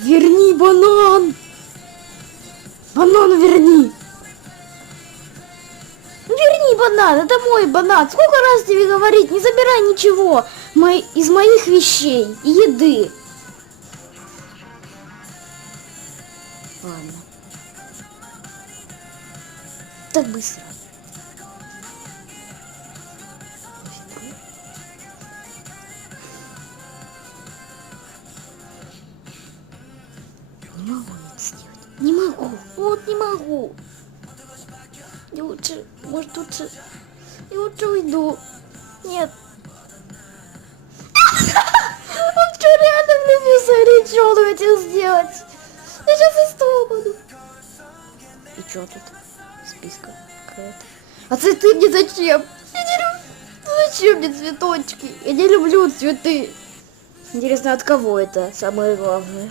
Верни банан! Банан верни! Верни банан, это мой банан. Сколько раз тебе говорить, не забирай ничего из моих вещей и еды. Ладно. Так быстро. Не могу это сделать. Не могу. Вот не могу. Я лучше, может лучше... Я лучше уйду. Нет. Он что, реально влюбился или что он хотел сделать? Я сейчас из того буду. И что тут? Списка какая-то. А цветы мне зачем? Я не люблю. Зачем мне цветочки? Я не люблю цветы. Интересно, от кого это? Самое главное.